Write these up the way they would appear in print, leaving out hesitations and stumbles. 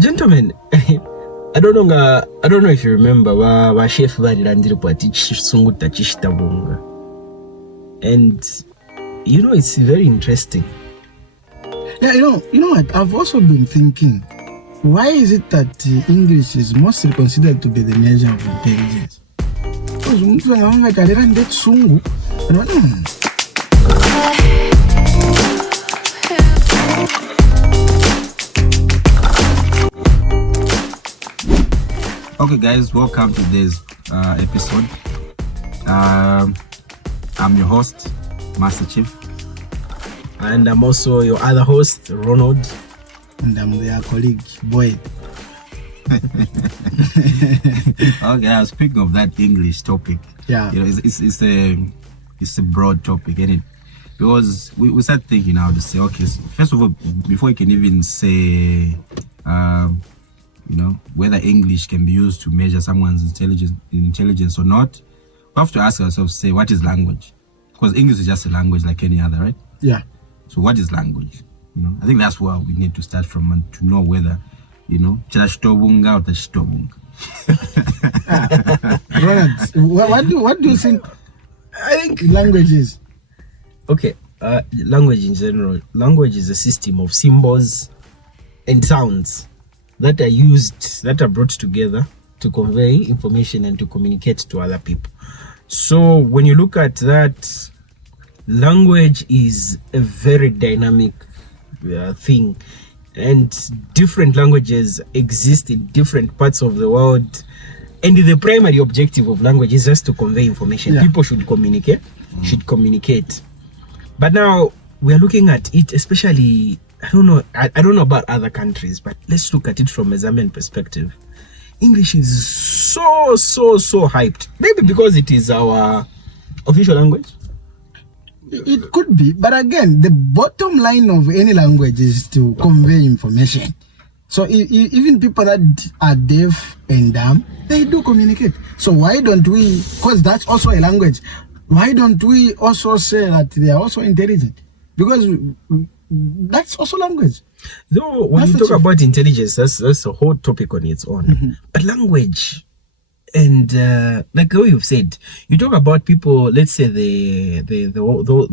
Gentlemen, I don't know if you remember wa chef balilandire pati chisunguta chishitabunga. And it's very interesting. Yeah, you know what? I've also been thinking, why is it that English is mostly considered to be the measure of intelligence? Because mtu anaona kalera ndet sungu. Okay, guys, welcome to this episode. I'm your host, Master Chief. And I'm also your other host, Ronald. And I'm their colleague, Boyd. Okay, speaking of that English topic, yeah, it's a broad topic, isn't it? Because we start thinking now to say, okay, so first of all, before you can even say, whether English can be used to measure someone's intelligence or not, we have to ask ourselves, say, what is language? Because English is just a language like any other, right? Yeah. So what is language? I think that's where we need to start from, and to know whether, chashitobunga or tashitobunga. What do you think? I think language is. Okay, language in general. Language is a system of symbols and sounds that are brought together to convey information and to communicate to other people. So when you look at that, language is a very dynamic thing, and different languages exist in different parts of the world, and the primary objective of language is just to convey information. People should communicate. But now we are looking at it, especially, I don't know about other countries, but let's look at it from a Zambian perspective. English is so hyped. Maybe because it is our official language. It could be, but again, the bottom line of any language is to convey information. So even people that are deaf and dumb, they do communicate. So why don't we, because that's also a language, why don't we also say that they are also intelligent? Because that's also language. Though when you talk about intelligence, that's a whole topic on its own. Mm-hmm. But language, and like the way you've said, you talk about people, let's say the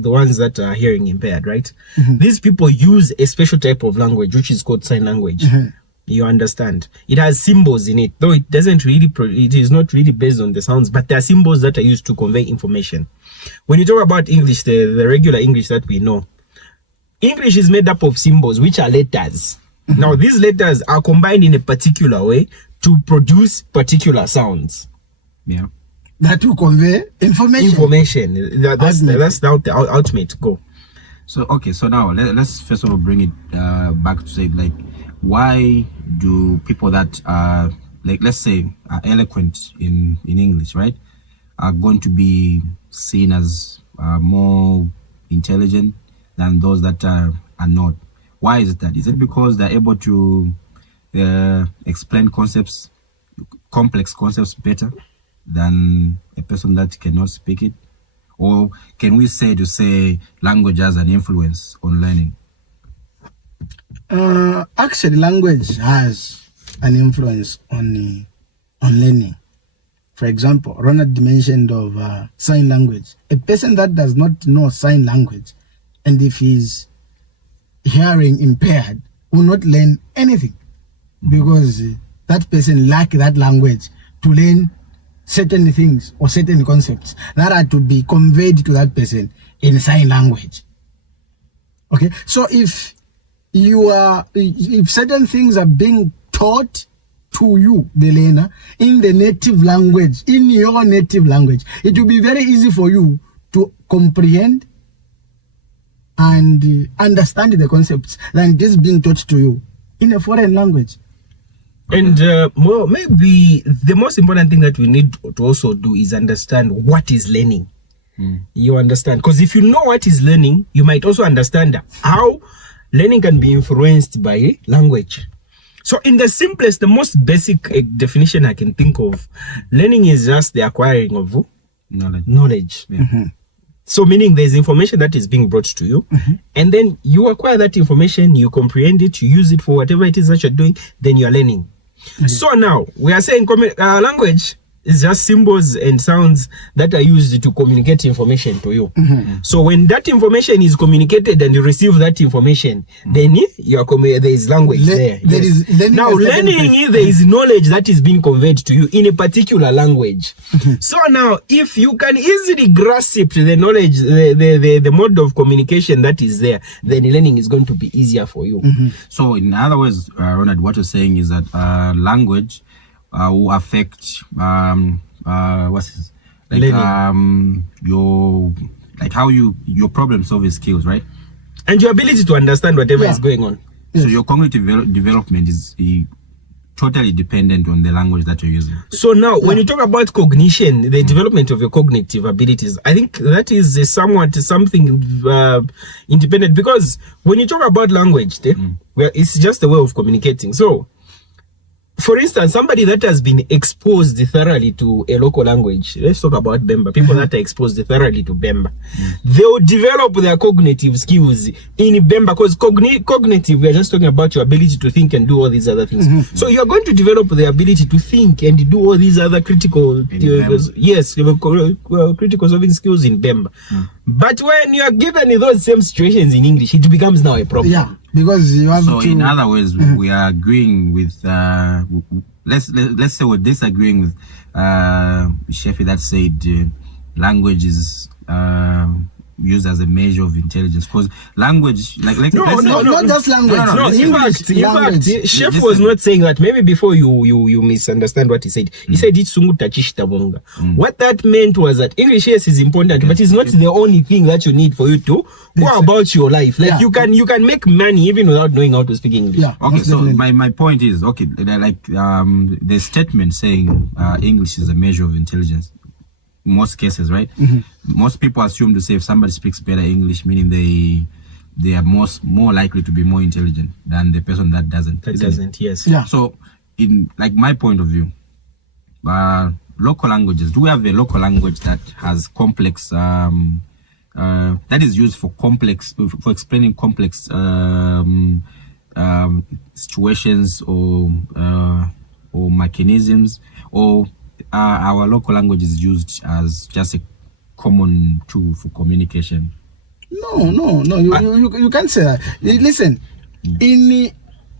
ones that are hearing impaired, right? Mm-hmm. These people use a special type of language which is called sign language. Mm-hmm. You understand? It has symbols in it, though it is not really based on the sounds, but there are symbols that are used to convey information. When you talk about English, the regular English that we know, English is made up of symbols, which are letters. Mm-hmm. Now, these letters are combined in a particular way to produce particular sounds. Yeah. That will convey information. That's the ultimate goal. So, okay, so now let's first of all bring it back to say, like, why do people that are, like, let's say, are eloquent in English, right, are going to be seen as more intelligent than those that are not? Why is it that? Is it because they're able to explain complex concepts better than a person that cannot speak it? Or can we say language has an influence on learning? Actually, language has an influence on learning. For example, Ronald mentioned of sign language. A person that does not know sign language, and if he's hearing impaired, will not learn anything, because that person lacks that language to learn certain things or certain concepts that are to be conveyed to that person in sign language. Okay, so if certain things are being taught to you, the learner, in the native language, in your native language, it will be very easy for you to comprehend and understand the concepts than it is being taught to you in a foreign language. And maybe the most important thing that we need to also do is understand what is learning. You understand? Because if you know what is learning, you might also understand how learning can be influenced by language. So in the simplest, the most basic definition I can think of, learning is just the acquiring of knowledge. Yeah. Mm-hmm. So meaning there's information that is being brought to you, and then you acquire that information, you comprehend it, you use it for whatever it is that you're doing, then you're learning. So now we are saying language is just symbols and sounds that are used to communicate information to you. So when that information is communicated and you receive that information, then there is language there. There is learning. Now learning, there is knowledge that is being conveyed to you in a particular language. So now if you can easily grasp the knowledge, the mode of communication that is there, then learning is going to be easier for you. So in other words, Ronald, what you're saying is that language will affect what's this? Like your your problem solving skills, right? And your ability to understand whatever is going on. So your cognitive development is totally dependent on the language that you're using. So now when you talk about cognition, the development of your cognitive abilities, I think that is somewhat something independent, because when you talk about language, well, it's just a way of communicating. So for instance, somebody that has been exposed thoroughly to a local language, let's talk about Bemba, people that are exposed thoroughly to Bemba, they will develop their cognitive skills in Bemba, because cognitive, we are just talking about your ability to think and do all these other things. So you're going to develop the ability to think and do all these other critical, critical solving skills in Bemba. But when you are given those same situations in English, it becomes now a problem. Yeah, because you have so to... in other words, we are agreeing with let's say we're disagreeing with Sheffy that said language is used as a measure of intelligence, because language not just language. In fact, Chef was not saying that. Maybe before you misunderstand what he said. He said it's sungu tachishita bonga. What that meant was that English, yes, is important, but it's not the only thing that you need for you to go about your life. Like you can make money even without knowing how to speak English. Yeah. Okay, so my point is, okay, like the statement saying English is a measure of intelligence. Most cases, right? Most people assume to say if somebody speaks better English, meaning they are more likely to be more intelligent than the person that doesn't. Yes. Yeah. So, in like my point of view, local languages. Do we have a local language that has complex that is used for explaining complex situations or mechanisms, or our local language is used as just a common tool for communication? No. You can't say that. Listen, in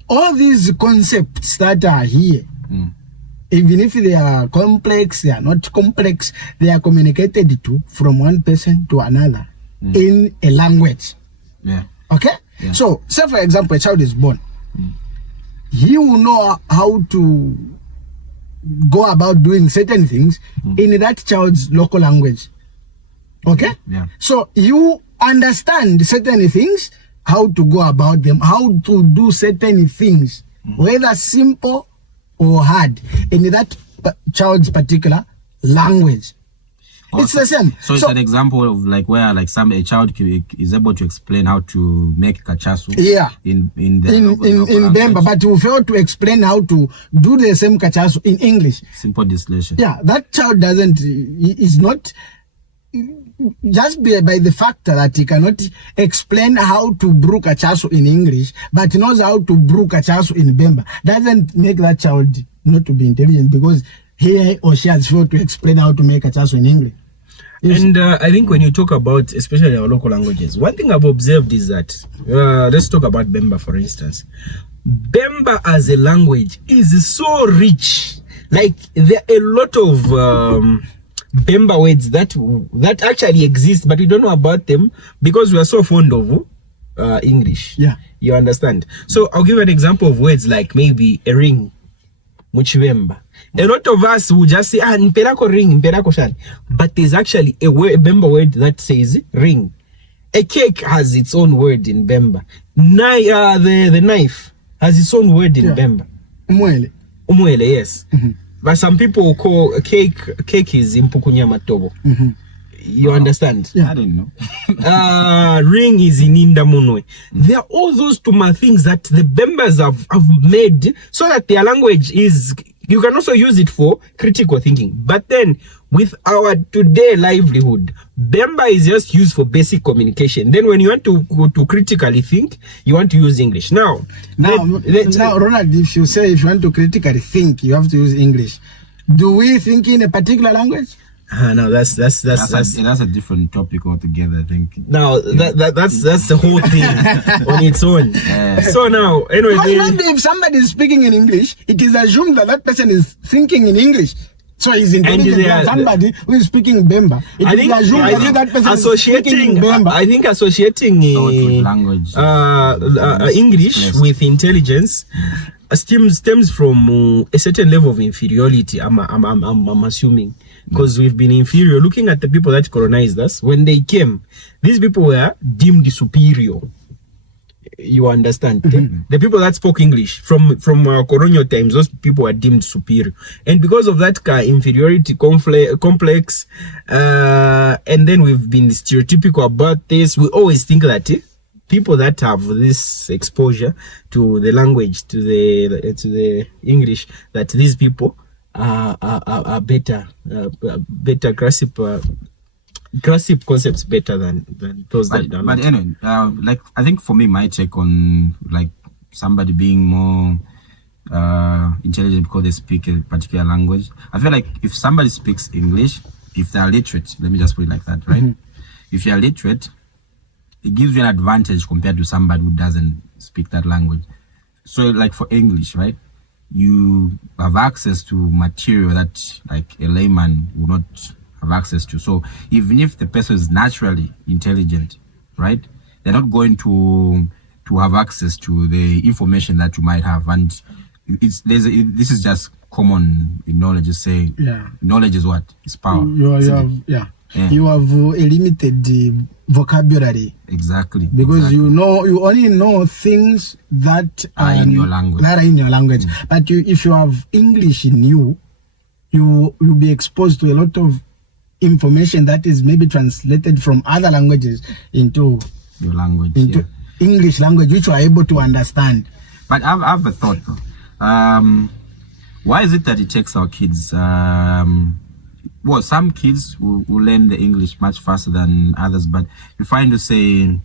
all these concepts that are here, even if they are complex, they are not complex, they are communicated to from one person to another in a language. Yeah. Okay? Yeah. So, say for example, a child is born. He will know how to go about doing certain things in that child's local language. Okay? Yeah. So you understand certain things, how to go about them, how to do certain things, whether simple or hard, in that child's particular language. It's the same. So it's an example of like where like a child is able to explain how to make kachasu. Yeah. In Bemba, but you fail to explain how to do the same kachasu in English. Simple distillation. Yeah, that child is not just by the fact that he cannot explain how to brew kachasu in English, but knows how to brew kachasu in Bemba, doesn't make that child not to be intelligent, because he or she has failed to explain how to make kachasu in English. And I think when you talk about, especially our local languages, one thing I've observed is that, let's talk about Bemba, for instance. Bemba as a language is so rich. Like, there are a lot of Bemba words that actually exist, but we don't know about them because we are so fond of English. Yeah. You understand? So I'll give an example of words like maybe a ring. Muchibemba. A lot of us will just say, Mperako ring, Mperako shan. But there's actually a Bemba word that says ring. A cake has its own word in Bemba. The knife has its own word in Bemba. Umwele. Umwele, yes. But some people call cake is impukunya matobo. You understand? Yeah. I didn't know. Ring is in Indamunwe. There are all those Tuma things that the Bembas have made so that their language You can also use it for critical thinking. But then with our today livelihood, Bemba is just used for basic communication. Then when you want to critically think, you want to use English. Now, Ronald, if you want to critically think, you have to use English. Do we think in a particular language? No, that's a different topic altogether, I think. Now that's the whole thing on its own. So now, anyway, if somebody is speaking in English, it is assumed that person is thinking in English. So he's intelligent than somebody who is speaking Bemba. I think associating language, English with intelligence stems from a certain level of inferiority. I'm assuming, because we've been inferior. Looking at the people that colonized us, when they came, these people were deemed superior. You understand? The people that spoke English from colonial times, those people were deemed superior, and because of that inferiority complex, and then we've been stereotypical about this. We always think that people that have this exposure to the language, to the English, that these people are better grasp concepts better than those that don't. But anyway, like I think for me, my take on like somebody being more intelligent because they speak a particular language, I feel like if somebody speaks English, if they are literate, let me just put it like that, right? If you are literate, it gives you an advantage compared to somebody who doesn't speak that language. So like for English, right, you have access to material that like a layman would not have access to. So even if the person is naturally intelligent, right, they're not going to have access to the information that you might have. And this is just common knowledge. Just say knowledge is what? It's power. You have a limited vocabulary. Exactly. Because you only know things that are in your language. But if you have English in you, you'll be exposed to a lot of information that is maybe translated from other languages into your language, English language, which you are able to understand. But I have a thought. Why is it that it takes our kids? Well, some kids will learn the English much faster than others, but you find to say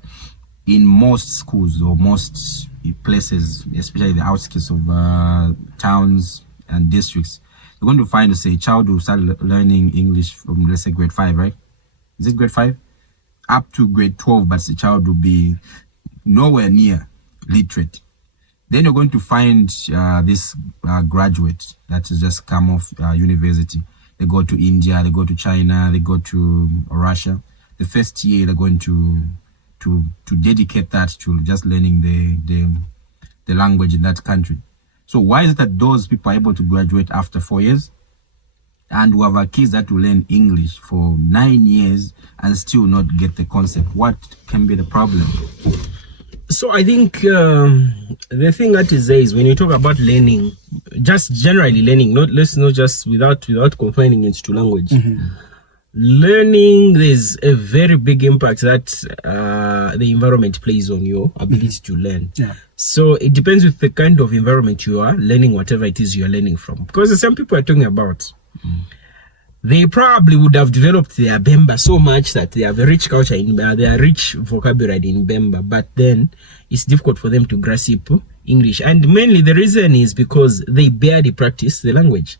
in most schools or most places, especially the outskirts of towns and districts, you're going to find to say a child will start learning English from, let's say, grade 5, right? Is it grade 5? Up to grade 12, but the child will be nowhere near literate. Then you're going to find this graduate that has just come off university. They go to India, they go to China, they go to Russia. The first year they're going to dedicate that to just learning the language in that country. So why is it that those people are able to graduate after 4 years, and we have our kids that will learn English for 9 years and still not get the concept? What can be the problem? So I think the thing that is there is when you talk about learning, just generally learning, not just without confining it to language. Learning, there's a very big impact that the environment plays on your ability to learn. So it depends with the kind of environment you are learning, whatever it is you're learning from. Because the same people are talking about, they probably would have developed their Bemba so much that they have a rich culture in their rich vocabulary in Bemba, but then it's difficult for them to grasp English. And mainly the reason is because they barely practice the language.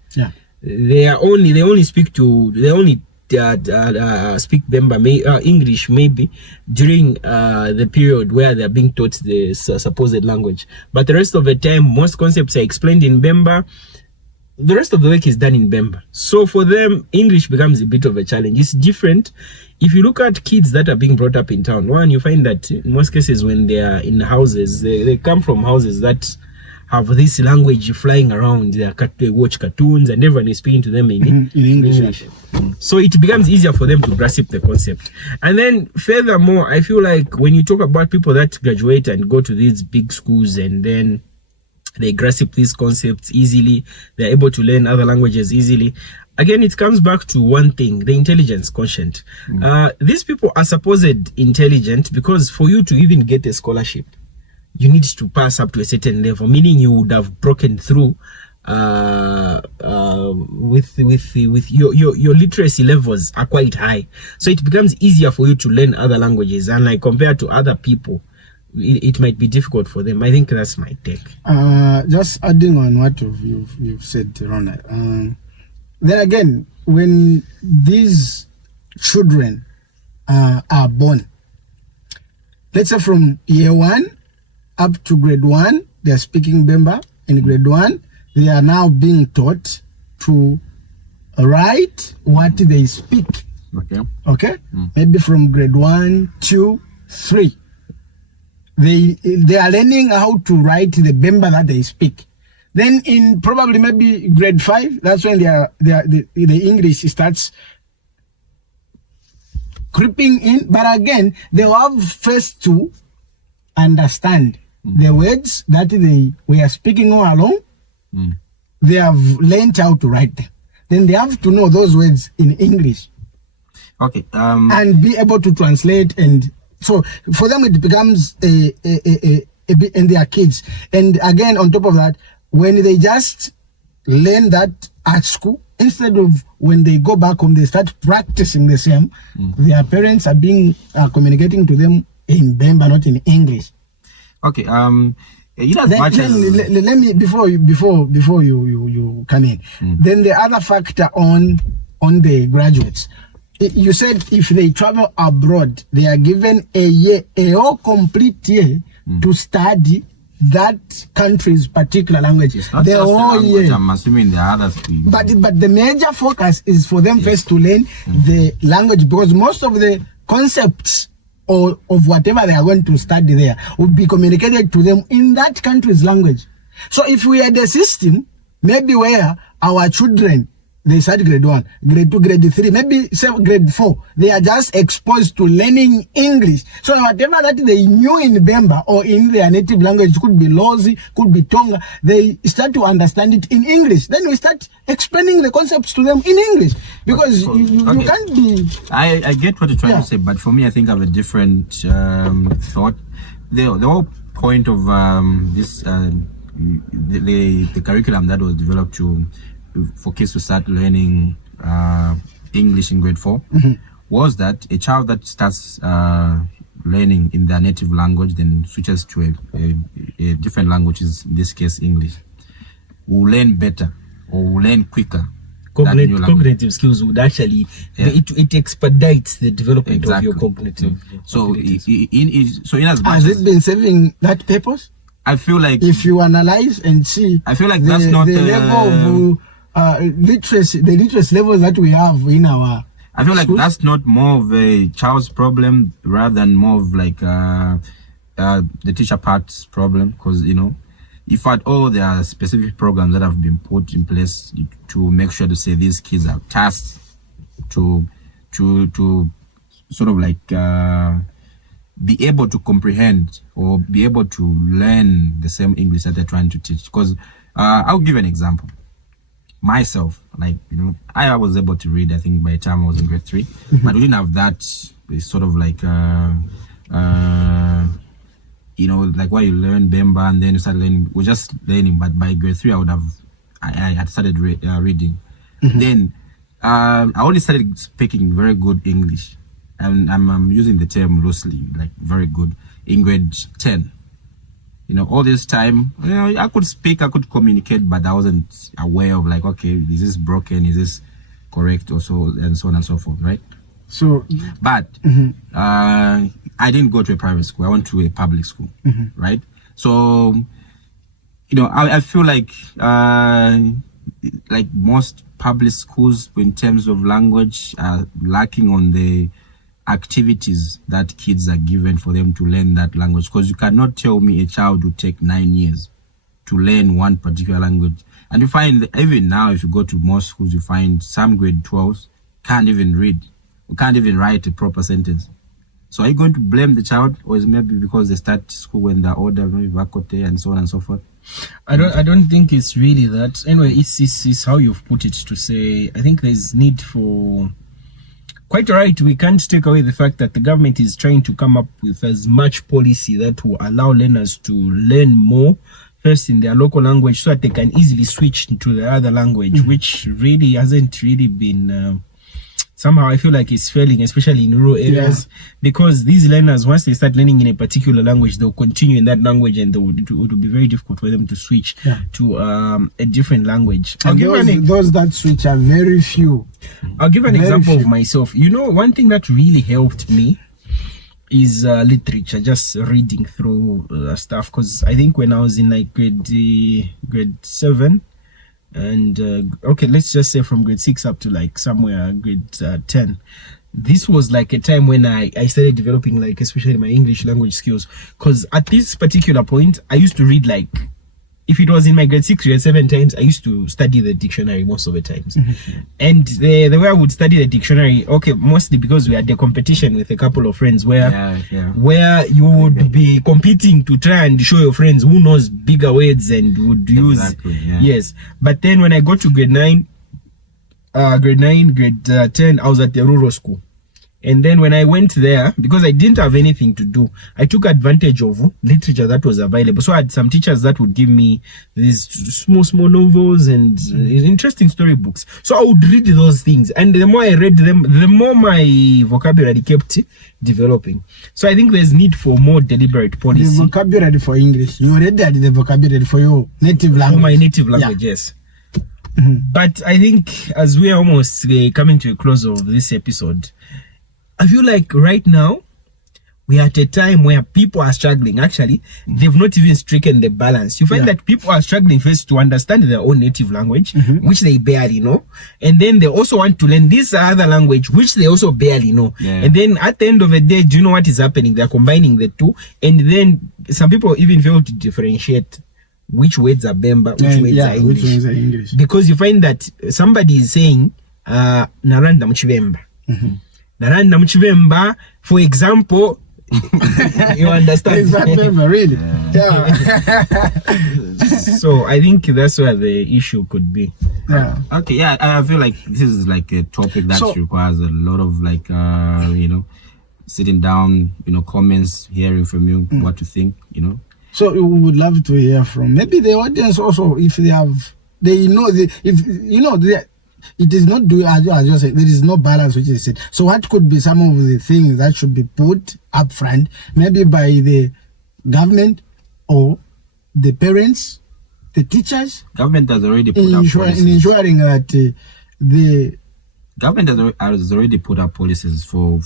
They only speak Bemba English maybe during the period where they are being taught the supposed language, but the rest of the time most concepts are explained in Bemba. The rest of the work is done in Bemba. So for them, English becomes a bit of a challenge. It's different. If you look at kids that are being brought up in town, one, you find that in most cases when they are in houses, they come from houses that have this language flying around. They watch cartoons and everyone is speaking to them in English. So it becomes easier for them to grasp the concept. And then furthermore, I feel like when you talk about people that graduate and go to these big schools and then they grasp these concepts easily, they're able to learn other languages easily. Again, it comes back to one thing, the intelligence quotient. These people are supposed intelligent because for you to even get a scholarship, you need to pass up to a certain level, meaning you would have broken through your literacy levels are quite high, so it becomes easier for you to learn other languages, and like compared to other people, it might be difficult for them. I think that's my take. Just adding on what you've said, Ronald. Then again, when these children are born, let's say from year 1 up to grade 1, they are speaking Bemba. In grade 1, they are now being taught to write what they speak. Okay. Maybe from grade 1, 2, 3. They are learning how to write the Bemba that they speak. Then in probably maybe grade 5, that's when the English starts creeping in. But again, they have first to understand the words that they were speaking all along. They have learned how to write them. Then they have to know those words in English. Okay. And be able to translate, and so for them it becomes a bit in their kids. And again, on top of that, when they just learn that at school, instead of when they go back home, they start practicing the same. Their parents are communicating to them in Bemba, not in English. Okay. Let me before you come in. Then the other factor on the graduates. You said if they travel abroad, they are given a whole complete year to study that country's particular language. It's not just the language, I'm assuming the others. But the major focus is for them first to learn the language, because most of the concepts or of whatever they are going to study there will be communicated to them in that country's language. So if we had a system, maybe where our children, they start grade 1, grade 2, grade 3, maybe grade 4, they are just exposed to learning English. So whatever that they knew in Bemba or in their native language, could be Lozi, could be Tonga, they start to understand it in English. Then we start explaining the concepts to them in English, because you can't be... I get what you're trying to say, but for me, I think I have a different thought. The whole point of this the curriculum that was developed for kids to start learning English in grade 4 was that a child that starts learning in their native language, then switches to a different language, in this case English, will learn better or will learn quicker. Cognitive skills would actually it expedites the development of your cognitive. So has it been serving that purpose? I feel like if you analyze and see, I feel like that's not the level of literacy, the literacy levels that we have in our I feel like that's not more of a child's problem rather than more of like the teacher part's problem, because if at all there are specific programs that have been put in place to make sure to say these kids are tasked to sort of like be able to comprehend or be able to learn the same English that they're trying to teach. Because I'll give an example. Myself, like, I was able to read, I think, by the time I was in grade 3, but we didn't have that sort of like like why you learn Bemba and then you start learning. We're just learning, but by grade 3 I had started reading. Then I only started speaking very good English, and I'm using the term loosely, like very good, in grade 10. All this time, I could speak, I could communicate, but I wasn't aware of like, okay, is this broken, is this correct, or so, and so on and so forth, right? So, but I didn't go to a private school. I went to a public school, right? So, I feel like most public schools, in terms of language, are lacking on the activities that kids are given for them to learn that language. Because you cannot tell me a child will take 9 years to learn one particular language. And you find that even now, if you go to most schools, you find some grade 12s can't even read, can't even write a proper sentence. So are you going to blame the child, or is it maybe because they start school when they're older, maybe Vakote and so on and so forth? I don't think it's really that. Anyway, it's how you've put it to say, I think there's need for... Quite right, we can't take away the fact that the government is trying to come up with as much policy that will allow learners to learn more first in their local language so that they can easily switch to the other language, which really hasn't really been somehow I feel like it's failing, especially in rural areas, because these learners, once they start learning in a particular language, they'll continue in that language, and it will be very difficult for them to switch to a different language. And those that switch are very few. I'll give an example of myself. You know, one thing that really helped me is literature, just reading through stuff, because I think when I was in like grade 7, and okay, let's just say from grade 6 up to like somewhere grade 10, this was like a time when I started developing, like, especially my English language skills, because at this particular point I used to read, like, if it was in my grade 6, grade 7 times, I used to study the dictionary most of the times. And the way I would study the dictionary, okay, mostly because we had a competition with a couple of friends where you would be competing to try and show your friends who knows bigger words and would use yes. But then when I got to grade 10, I was at the rural school. And then when I went there, because I didn't have anything to do, I took advantage of literature that was available. So I had some teachers that would give me these small novels and interesting storybooks. So I would read those things. And the more I read them, the more my vocabulary kept developing. So I think there's need for more deliberate policy. The vocabulary for English. You already had the vocabulary for your native language. For my native language, yes. But I think as we are almost coming to a close of this episode, I feel like right now we are at a time where people are struggling. Actually, they've not even stricken the balance. You find that people are struggling first to understand their own native language, which they barely know. And then they also want to learn this other language, which they also barely know. And then at the end of the day, do you know what is happening? They're combining the two. And then some people even fail to differentiate which words are Bemba, which words are English. Which words are English. Because you find that somebody is saying, Naranda Mchibemba. Naranda Mchibemba, for example, you understand? Is that Bemba, really? So I think that's where the issue could be. Okay, I feel like this is like a topic that requires a lot of like sitting down, comments, hearing from you what to think, So we would love to hear from maybe the audience also, if it is not doing, as you said, there is no balance, which is said. So what could be some of the things that should be put up front, maybe by the government or the parents, the teachers? Government has already put up policies. In ensuring that the government has already put up policies for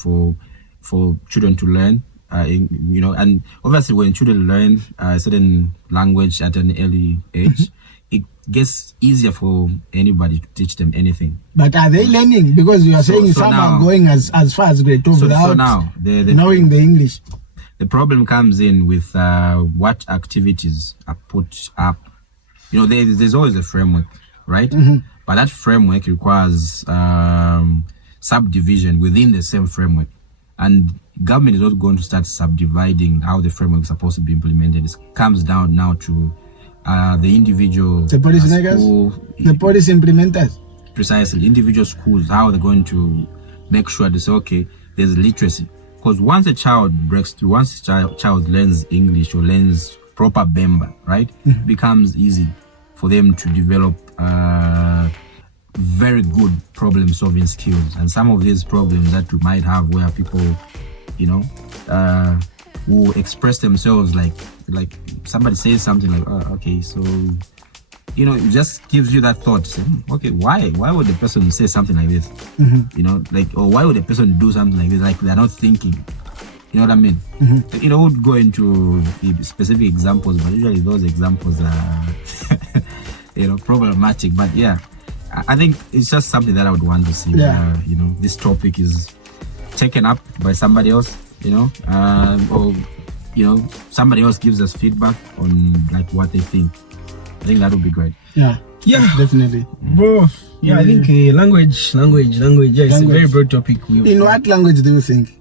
children to learn. And obviously when children learn a certain language at an early age, it gets easier for anybody to teach them anything. But are they learning? Because you are saying some are going as far as grade 2 without knowing the English. The problem comes in with what activities are put up. There's always a framework, right? But that framework requires subdivision within the same framework. And government is not going to start subdividing how the framework is supposed to be implemented. It comes down now to the individual policy makers, the policy implementers. Precisely, individual schools, how they're going to make sure they say, okay, there's literacy. Because once a child breaks through, once a child learns English or learns proper Bemba, right, it becomes easy for them to develop very good problem-solving skills. And some of these problems that we might have where people, will express themselves like somebody says something like, oh, okay, so it just gives you that thought, say, okay, why would the person say something like this? Or why would the person do something like this? Like they're not thinking. You know what I mean? We'll go into the specific examples, but usually those examples are problematic. But yeah, I think it's just something that I would want to see. This topic is taken up by somebody else, or somebody else gives us feedback on like what they think. I think that would be great. Yeah, definitely. Bro, I think language. Yeah, it's a very broad topic. In what language do you think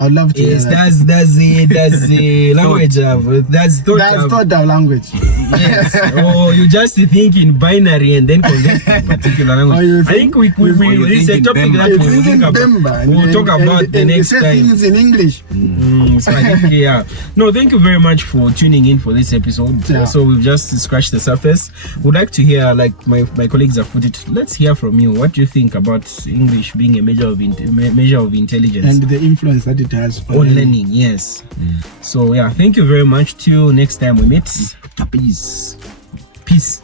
I'd love to. Yes, that's the language of that's thought of language. Yes. Or you just think in binary and then convert to particular language. I think it's a topic that we'll think about. We'll talk about the next time. Things in English. So I think, yeah. No, thank you very much for tuning in for this episode. Yeah. So we've just scratched the surface. Would like to hear, like my colleagues have put it. Let's hear from you. What do you think about English being a measure of intelligence and the influence that it has on learning? Yes. So yeah, thank you very much. Till next time we meet. Peace. Peace.